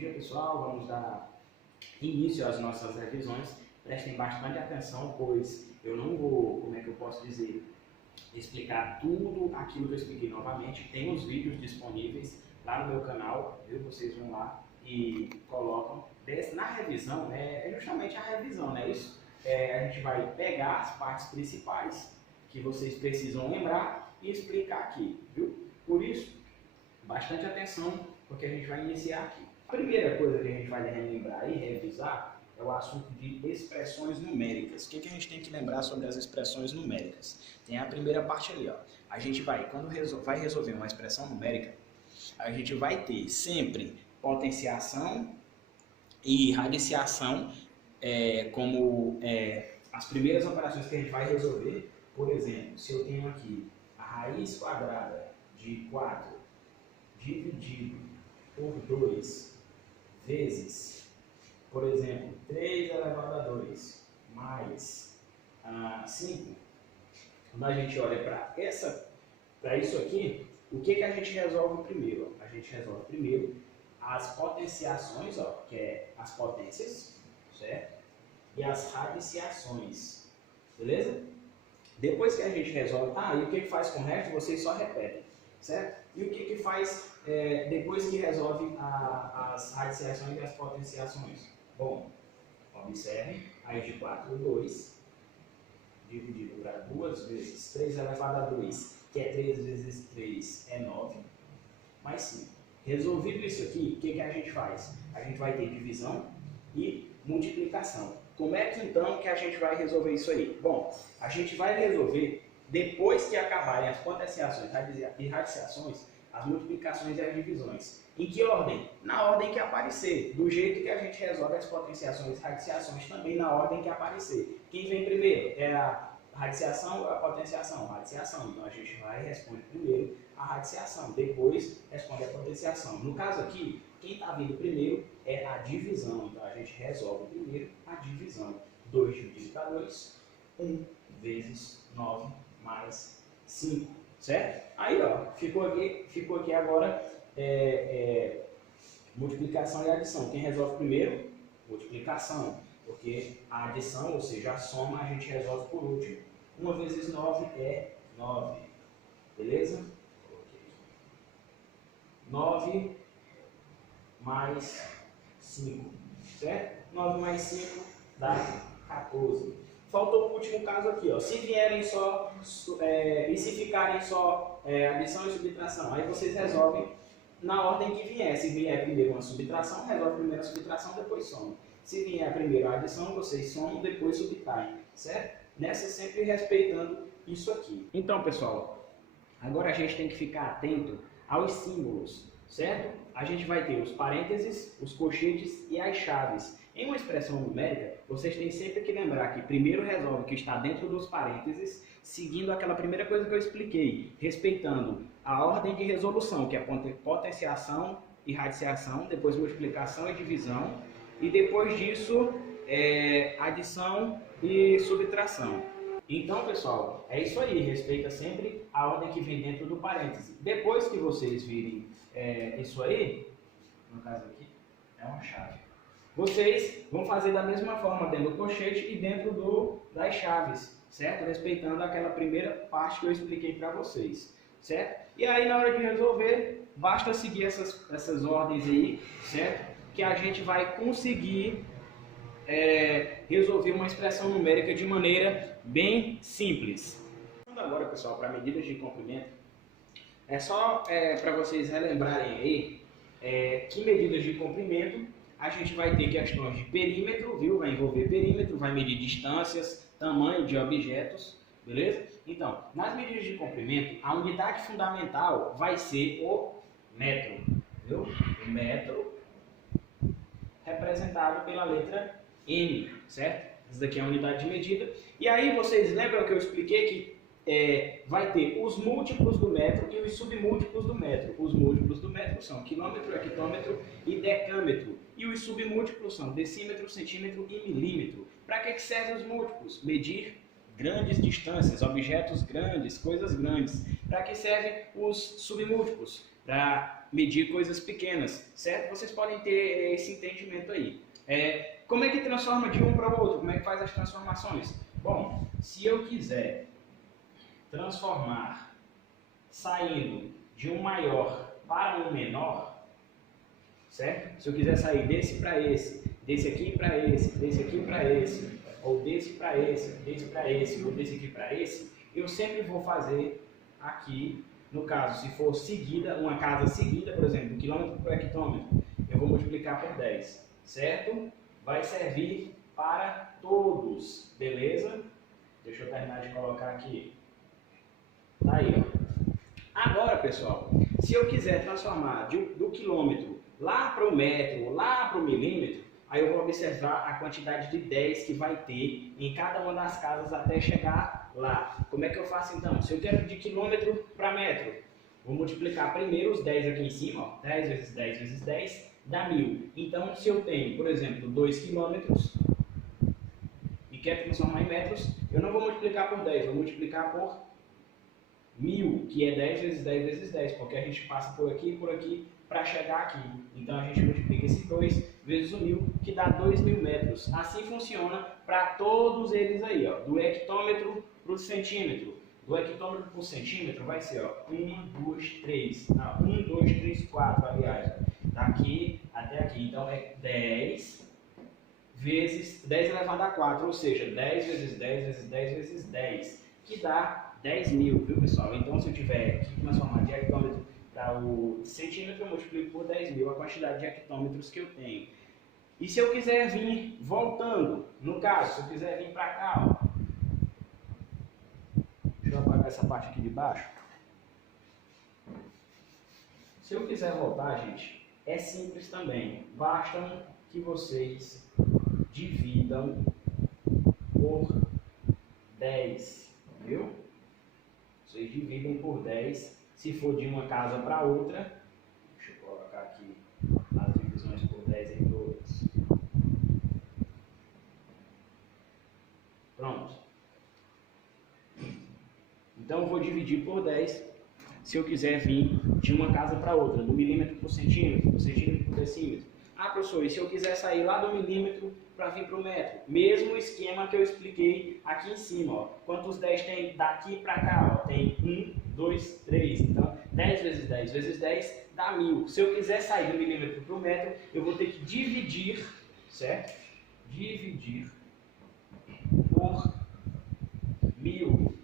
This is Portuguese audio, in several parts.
dia, pessoal. Vamos dar início às nossas revisões. Prestem bastante atenção, pois eu não vou, como é que eu posso dizer, explicar tudo aquilo que eu expliquei novamente. Tem os vídeos disponíveis lá no meu canal, viu? Vocês vão lá e colocam. Na revisão, é justamente a revisão, né? Isso. A gente vai pegar as partes principais que vocês precisam lembrar e explicar aqui, viu? Por isso, bastante atenção, porque a gente vai iniciar aqui. A primeira coisa que a gente vai relembrar e revisar é o assunto de expressões numéricas. O que a gente tem que lembrar sobre as expressões numéricas? Tem a primeira parte ali, ó. A gente vai, quando vai resolver uma expressão numérica, a gente vai ter sempre potenciação e radiciação como as primeiras operações que a gente vai resolver. Por exemplo, se eu tenho aqui a raiz quadrada de 4 dividido por 2 vezes, por exemplo, 3 elevado a 2 mais 5, quando a gente olha para isso aqui, o que a gente resolve primeiro? A gente resolve primeiro as potenciações, ó, que é as potências, certo? E as radiciações, beleza? Depois que a gente resolve, e o que faz com o resto, vocês só repetem, certo? E o que faz depois que resolve as radiciações e as potenciações? Bom, observem, raiz de 4, 2, dividido para 2 vezes 3 elevado a 2, que é 3 vezes 3 é 9, mais 5. Resolvido isso aqui, o que a gente faz? A gente vai ter divisão e multiplicação. Como é que então que a gente vai resolver isso aí? Bom, a gente vai resolver depois que acabarem as potenciações e radiciações, as multiplicações e as divisões. Em que ordem? Na ordem que aparecer. Do jeito que a gente resolve as potenciações e radiciações, também na ordem que aparecer. Quem vem primeiro? É a radiciação ou a potenciação? Radiciação. Então a gente vai e responde primeiro a radiciação, depois responde a potenciação. No caso aqui, quem está vindo primeiro é a divisão. Então a gente resolve primeiro a divisão. 2 dividido para 2, 1 vezes 9 mais 5, certo? Aí, ó, ficou aqui agora multiplicação e adição. Quem resolve primeiro? Multiplicação, porque a adição, ou seja, a soma, a gente resolve por último. 1 vezes 9 é 9, beleza? 9 mais 5, certo? 9 mais 5 dá 14. Faltou o último caso aqui, ó. Se vierem só, e se ficarem só adição e subtração, aí vocês resolvem na ordem que vier. Se vier primeiro uma subtração, resolve primeiro a subtração, depois soma. Se vier primeiro a adição, vocês somam, depois subtraem, certo? Nessa sempre respeitando isso aqui. Então, pessoal, agora a gente tem que ficar atento aos símbolos, certo? A gente vai ter os parênteses, os colchetes e as chaves. Em uma expressão numérica, vocês têm sempre que lembrar que primeiro resolve o que está dentro dos parênteses, seguindo aquela primeira coisa que eu expliquei, respeitando a ordem de resolução, que é potenciação e radiciação, depois multiplicação e divisão, e depois disso, adição e subtração. Então, pessoal, é isso aí, respeita sempre a ordem que vem dentro do parêntese. Depois que vocês virem isso aí, no caso aqui, é uma chave. Vocês vão fazer da mesma forma dentro do colchete e dentro das chaves, certo? Respeitando aquela primeira parte que eu expliquei para vocês, certo? E aí, na hora de resolver, basta seguir essas ordens aí, certo? Que a gente vai conseguir resolver uma expressão numérica de maneira bem simples. Agora, pessoal, para medidas de comprimento, é só para vocês relembrarem aí que medidas de comprimento a gente vai ter questões de perímetro, viu? Vai envolver perímetro, vai medir distâncias, tamanho de objetos, beleza? Então, nas medidas de comprimento, a unidade fundamental vai ser o metro, viu? O metro representado pela letra M, certo? Essa daqui é a unidade de medida. E aí vocês lembram que eu expliquei que vai ter os múltiplos do metro e os submúltiplos do metro. Os múltiplos do metro são quilômetro, hectômetro e decâmetro. E os submúltiplos são decímetro, centímetro e milímetro. Para que servem os múltiplos? Medir grandes distâncias, objetos grandes, coisas grandes. Para que servem os submúltiplos? Para medir coisas pequenas, certo? Vocês podem ter esse entendimento aí. Como é que transforma de um para o outro? Como é que faz as transformações? Bom, se eu quiser transformar saindo de um maior para um menor, certo? Se eu quiser sair desse para esse, desse aqui para esse, desse aqui para esse, ou desse para esse, desse para esse, ou desse aqui para esse, eu sempre vou fazer aqui, no caso, se for seguida, uma casa seguida, por exemplo, do quilômetro por hectômetro, eu vou multiplicar por 10, certo? Vai servir para todos, beleza? Deixa eu terminar de colocar aqui. Tá aí, ó. Agora, pessoal, se eu quiser transformar do quilômetro lá para o metro, lá para o milímetro, aí eu vou observar a quantidade de 10 que vai ter em cada uma das casas até chegar lá. Como é que eu faço então? Se eu quero de quilômetro para metro, vou multiplicar primeiro os 10 aqui em cima, ó, 10 vezes 10 vezes 10 dá 1000. Então, se eu tenho, por exemplo, 2 quilômetros e quero transformar em metros, eu não vou multiplicar por 10, vou multiplicar por 1000, que é 10 vezes 10 vezes 10, porque a gente passa por aqui para chegar aqui. Então a gente multiplica esse 2 vezes o 1000, que dá 2000 metros. Assim funciona para todos eles aí, ó, do hectômetro para o centímetro. Do hectômetro para o centímetro vai ser, ó, 1, 2, 3. Não, 1, 2, 3, 4, aliás. Daqui até aqui. Então é 10 vezes 10 elevado a 4, ou seja, 10 vezes 10 vezes 10 vezes 10, que dá 10.000, viu, pessoal? Então, se eu tiver que transformar de hectômetro para o centímetro, eu multiplico por 10.000 a quantidade de hectômetros que eu tenho. E se eu quiser vir voltando, no caso, se eu quiser vir para cá, ó, deixa eu apagar essa parte aqui de baixo. Se eu quiser voltar, gente, é simples também. Basta que vocês dividam por 10, viu? Vocês dividem por 10, se for de uma casa para outra. Deixa eu colocar aqui as divisões por 10 em todas. Pronto. Então eu vou dividir por 10 se eu quiser vir de uma casa para outra, do milímetro para o centímetro, do centímetro para o decímetro. Ah, professor, e se eu quiser sair lá do milímetro para vir para o metro? Mesmo esquema que eu expliquei aqui em cima, ó. Quantos 10 tem daqui para cá? Ó? Tem 1, 2, 3. Então, 10 vezes 10 vezes 10 dá 1000. Se eu quiser sair do milímetro para o metro, eu vou ter que dividir, certo? Dividir por 1000.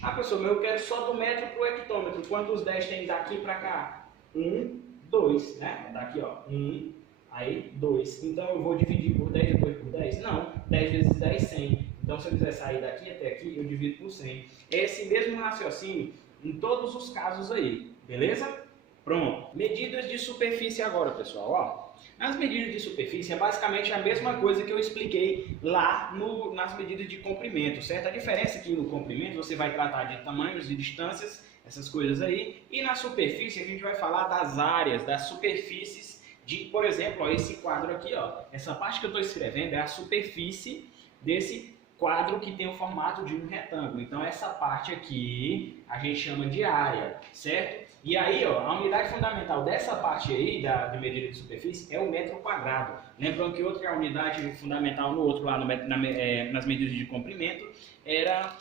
Ah, professor, mas eu quero só do metro para o hectômetro. Quantos 10 tem daqui para cá? 1, 2, né? Daqui, ó, 1, aí 2. Então eu vou dividir por 10 depois por 10? Não, 10 vezes 10, 100. Então se eu quiser sair daqui até aqui, eu divido por 100. É esse mesmo raciocínio em todos os casos aí, beleza? Pronto. Medidas de superfície agora, pessoal, ó. As medidas de superfície é basicamente a mesma coisa que eu expliquei lá nas medidas de comprimento, certo? A diferença é que no comprimento você vai tratar de tamanhos e distâncias, essas coisas aí, e na superfície a gente vai falar das áreas, das superfícies de, por exemplo, ó, esse quadro aqui, ó, essa parte que eu estou escrevendo é a superfície desse quadro que tem o formato de um retângulo. Então essa parte aqui a gente chama de área, certo? E aí, ó, a unidade fundamental dessa parte aí, de medida de superfície, é o metro quadrado. Lembrando que outra unidade fundamental no outro lá, nas medidas de comprimento, era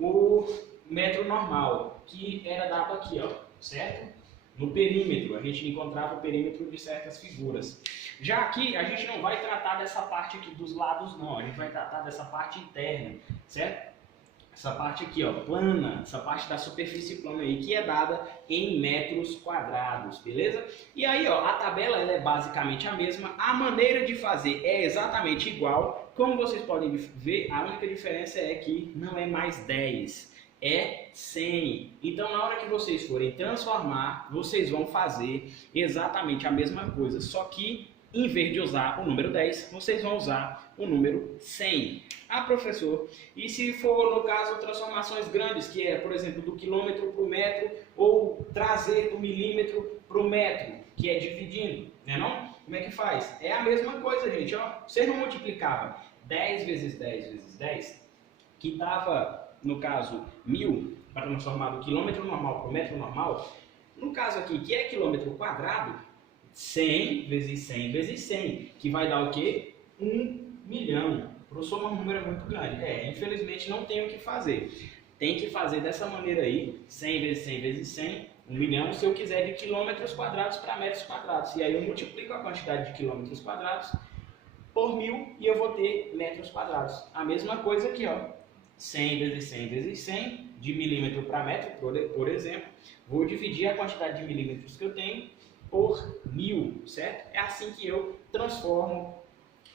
o metro normal, que era dado aqui, ó, certo? No perímetro, a gente encontrava o perímetro de certas figuras. Já aqui, a gente não vai tratar dessa parte aqui dos lados, não. A gente vai tratar dessa parte interna, certo? Essa parte aqui, ó, plana, essa parte da superfície plana aí, que é dada em metros quadrados, beleza? E aí, ó, a tabela ela é basicamente a mesma, a maneira de fazer é exatamente igual. Como vocês podem ver, a única diferença é que não é mais 10, é 100. Então, na hora que vocês forem transformar, vocês vão fazer exatamente a mesma coisa, só que em vez de usar o número 10, vocês vão usar o número 100. Ah, professor, e se for, no caso, transformações grandes, que é, por exemplo, do quilômetro para o metro, ou trazer do milímetro para o metro, que é dividindo, né não? Como é que faz? É a mesma coisa, gente, ó. Você não multiplicava 10 vezes 10 vezes 10, que dava, no caso, 1000, para transformar do quilômetro normal para o metro normal. No caso aqui, que é quilômetro quadrado, 100 vezes 100 vezes 100, que vai dar o quê? 1 milhão. Professor, um número é muito grande. Infelizmente não tem o que fazer. Tem que fazer dessa maneira aí, 100 vezes 100 vezes 100, 1 milhão, se eu quiser de quilômetros quadrados para metros quadrados. E aí eu multiplico a quantidade de quilômetros quadrados por 1000 e eu vou ter metros quadrados. A mesma coisa aqui, ó. 100 vezes 100 vezes 100, de milímetro para metro, por exemplo. Vou dividir a quantidade de milímetros que eu tenho por 1000, certo? É assim que eu transformo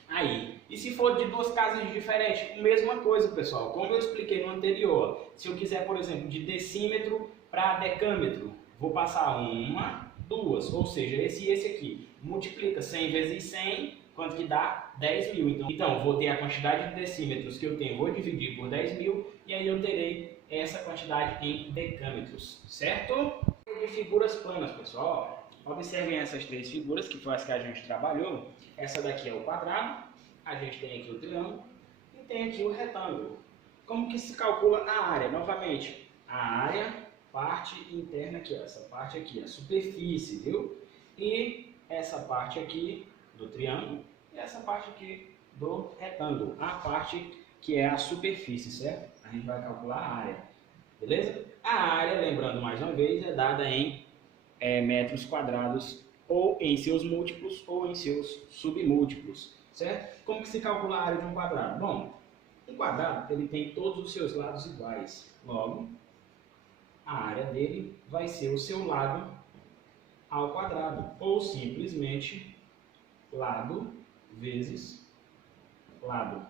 aí. E se for de duas casas diferentes, mesma coisa, pessoal. Como eu expliquei no anterior, se eu quiser, por exemplo, de decímetro para decâmetro, vou passar uma, duas, ou seja, esse e esse aqui. Multiplica 100 vezes 100, quanto que dá? 10.000. Então, vou ter a quantidade de decímetros que eu tenho, vou dividir por 10.000, e aí eu terei essa quantidade em decâmetros, certo? De figuras planas, pessoal. Observem essas três figuras, que foi as que a gente trabalhou. Essa daqui é o quadrado, a gente tem aqui o triângulo e tem aqui o retângulo. Como que se calcula a área? Novamente, a área, parte interna aqui, ó, essa parte aqui, a superfície, viu? E essa parte aqui do triângulo e essa parte aqui do retângulo, a parte que é a superfície, certo? A gente vai calcular a área, beleza? A área, lembrando mais uma vez, é dada em metros quadrados ou em seus múltiplos ou em seus submúltiplos, certo? Como que se calcula a área de um quadrado? Bom, um quadrado ele tem todos os seus lados iguais, logo a área dele vai ser o seu lado ao quadrado, ou simplesmente lado vezes lado,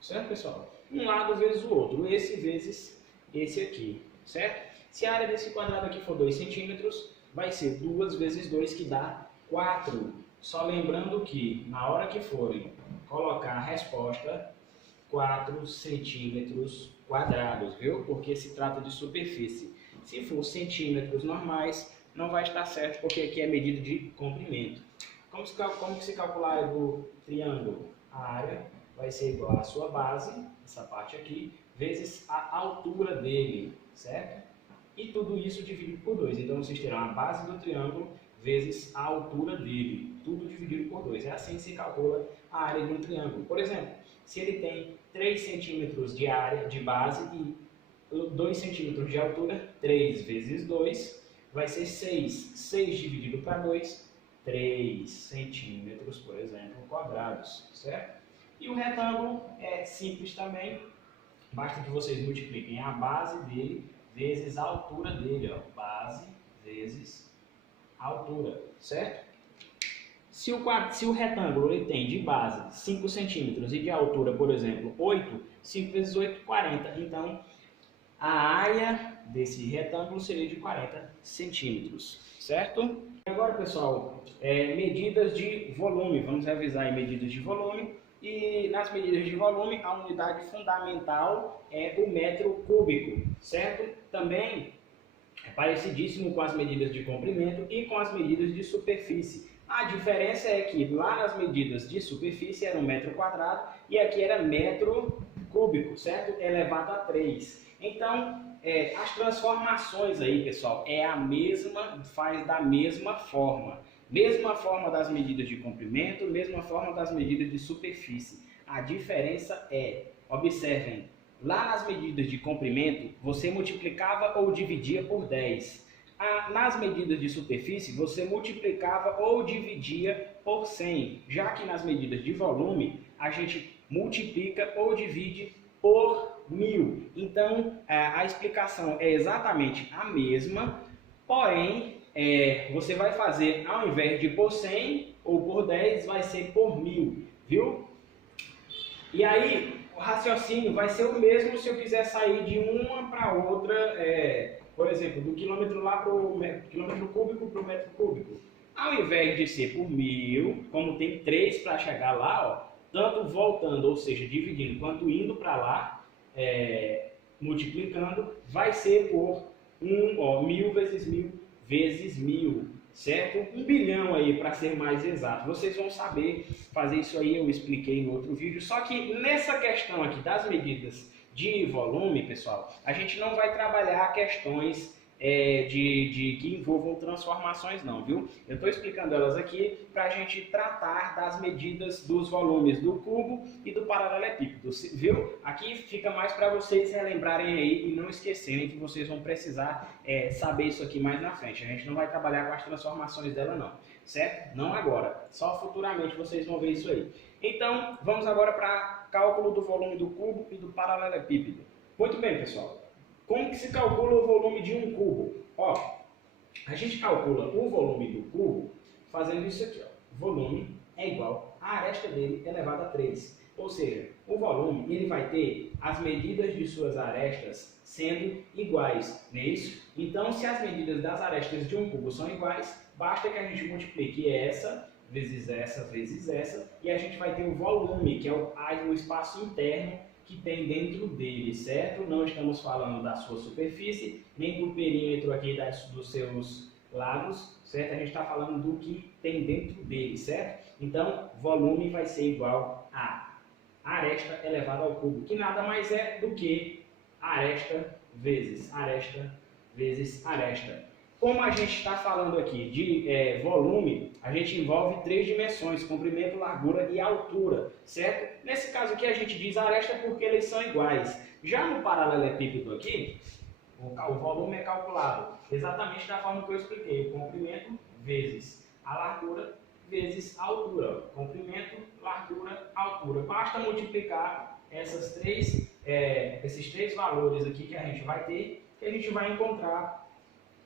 certo, pessoal? Um lado vezes o outro, esse vezes esse aqui, certo? Se a área desse quadrado aqui for 2 centímetros, vai ser 2 vezes 2, que dá 4. Só lembrando que, na hora que forem colocar a resposta, 4 centímetros quadrados, viu? Porque se trata de superfície. Se for centímetros normais, não vai estar certo, porque aqui é medida de comprimento. Como que se calcula a área do triângulo? A área vai ser igual à sua base, essa parte aqui, vezes a altura dele, certo? E tudo isso dividido por 2. Então, vocês terão a base do triângulo vezes a altura dele. Tudo dividido por 2. É assim que se calcula a área de um triângulo. Por exemplo, se ele tem 3 centímetros de área de base e 2 centímetros de altura, 3 vezes 2 vai ser 6. 6 dividido para 2, 3 centímetros, por exemplo, quadrados, certo? E o retângulo é simples também. Basta que vocês multipliquem a base dele vezes a altura dele, ó, base vezes a altura, certo? Se o retângulo ele tem de base 5 centímetros e de altura, por exemplo, 8, 5 vezes 8, 40. Então, a área desse retângulo seria de 40 centímetros, certo? Agora, pessoal, medidas de volume. Vamos revisar aí medidas de volume. E nas medidas de volume, a unidade fundamental é o metro cúbico, certo? Também é parecidíssimo com as medidas de comprimento e com as medidas de superfície. A diferença é que lá nas medidas de superfície era um metro quadrado e aqui era metro cúbico, certo? Elevado a 3. Então, as transformações aí, pessoal, faz da mesma forma. Mesma forma das medidas de comprimento, mesma forma das medidas de superfície. A diferença observem, lá nas medidas de comprimento, você multiplicava ou dividia por 10. Nas medidas de superfície, você multiplicava ou dividia por 100. Já que nas medidas de volume, a gente multiplica ou divide por 1000. Então, a explicação é exatamente a mesma, porém, você vai fazer, ao invés de por 100 ou por 10, vai ser por 1000, viu? E aí, o raciocínio vai ser o mesmo se eu quiser sair de uma para outra, por exemplo, do quilômetro lá para o quilômetro cúbico para o metro cúbico. Ao invés de ser por 1000, como tem 3 para chegar lá, ó, tanto voltando, ou seja, dividindo, quanto indo para lá, multiplicando, vai ser por 1000 vezes 1000 vezes 1000, certo? 1 bilhão aí, para ser mais exato. Vocês vão saber fazer isso aí, eu expliquei no outro vídeo. Só que nessa questão aqui das medidas de volume, pessoal, a gente não vai trabalhar questões que envolvam transformações não, viu? Eu estou explicando elas aqui para a gente tratar das medidas dos volumes do cubo e do paralelepípedo, viu? Aqui fica mais para vocês relembrarem aí e não esquecerem que vocês vão precisar saber isso aqui mais na frente. A gente não vai trabalhar com as transformações dela não, certo? Não agora, só futuramente vocês vão ver isso aí. Então, vamos agora para cálculo do volume do cubo e do paralelepípedo. Muito bem, pessoal. Como que se calcula o volume de um cubo? Ó, a gente calcula o volume do cubo fazendo isso aqui, ó. Volume é igual a aresta dele elevado a 3. Ou seja, o volume ele vai ter as medidas de suas arestas sendo iguais, não é isso? Então, se as medidas das arestas de um cubo são iguais, basta que a gente multiplique essa vezes essa, e a gente vai ter o volume, que é o espaço interno que tem dentro dele, certo? Não estamos falando da sua superfície, nem do perímetro aqui dos seus lados, certo? A gente está falando do que tem dentro dele, certo? Então, volume vai ser igual a aresta elevado ao cubo, que nada mais é do que aresta vezes aresta. Como a gente está falando aqui de volume, a gente envolve 3 dimensões, comprimento, largura e altura, certo? Nesse caso aqui a gente diz aresta porque eles são iguais. Já no paralelepípedo aqui, o volume é calculado exatamente da forma que eu expliquei, o comprimento vezes a largura vezes a altura. Comprimento, largura, altura. Basta multiplicar esses três valores aqui que a gente vai ter, que a gente vai encontrar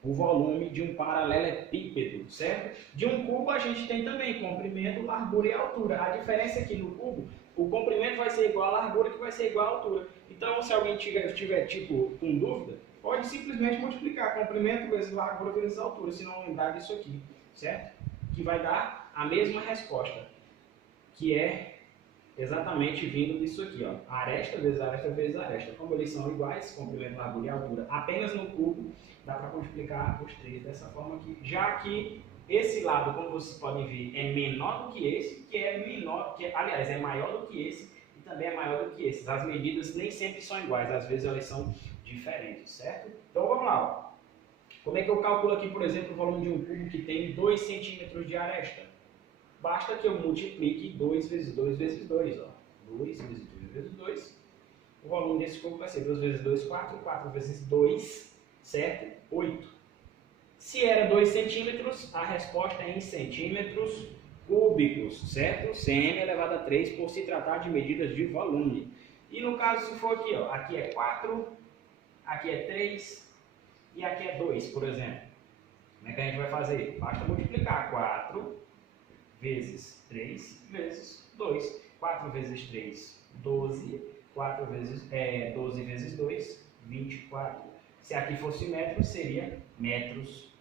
o volume de um paralelepípedo, certo? De um cubo a gente tem também comprimento, largura e altura. A diferença é que no cubo, o comprimento vai ser igual à largura, que vai ser igual à altura. Então, se alguém tiver tipo, com dúvida, pode simplesmente multiplicar comprimento vezes largura vezes altura, se não lembrar disso aqui, certo? Que vai dar a mesma resposta, que é exatamente vindo disso aqui, ó. Aresta vezes aresta vezes aresta. Como eles são iguais, comprimento, largura e altura, apenas no cubo, dá para multiplicar os três dessa forma aqui. Já que esse lado, como vocês podem ver, é menor do que esse, aliás, é maior do que esse e também é maior do que esse. As medidas nem sempre são iguais, às vezes elas são diferentes, certo? Então vamos lá, ó. Como é que eu calculo aqui, por exemplo, o volume de um cubo que tem 2 centímetros de aresta? Basta que eu multiplique 2 vezes 2 vezes 2, ó. 2 vezes 2 vezes 2. O volume desse cubo vai ser 2 vezes 2, 4. 4 vezes 2, certo? 8. Se era 2 centímetros, a resposta é em centímetros cúbicos, certo? Cm elevado a 3 por se tratar de medidas de volume. E no caso, se for aqui, ó, aqui é 4, aqui é 3 e aqui é 2, por exemplo. Como é que a gente vai fazer? Basta multiplicar 4 vezes 3 vezes 2. 4 vezes 3, 12. 12 vezes 2, 24. Se aqui fosse metros, seria metros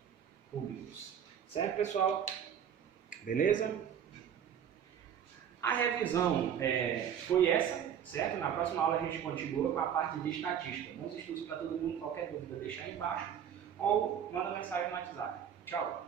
cúbicos. Certo, pessoal? Beleza? A revisão foi essa, certo? Na próxima aula a gente continua com a parte de estatística. Bons estudos para todo mundo. Qualquer dúvida, deixa aí embaixo ou manda mensagem no WhatsApp. Tchau!